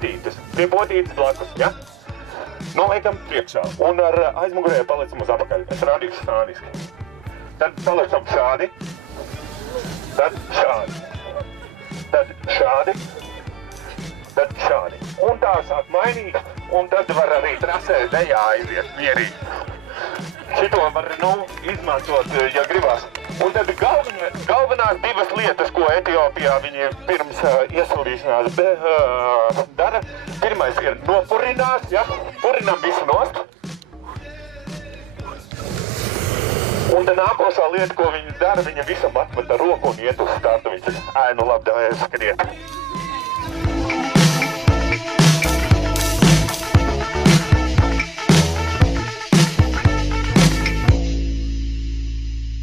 pie potītes blakus, ja? Noliekam priekšā un ar aizmugurēju palicam uz apakaļ. Es rādīšu stāniski. Tad palicam šādi, tad šādi, tad šādi, tad šādi. Un tā sāk mainīt, un tad var arī trasē dejā aiziet mierīgi. Šito var, izmantot, ja gribās. Un tad galvenās divas lietas, ko Etiopijā viņi pirms iesildīšanās dara. Pirmais ir nopurinās, ja? Purinam visu nost. Un tad nākošā lieta, ko viņi dara, viņi visam atmeta roku un iet uz startu. Viņi saka, labi, davai skriet.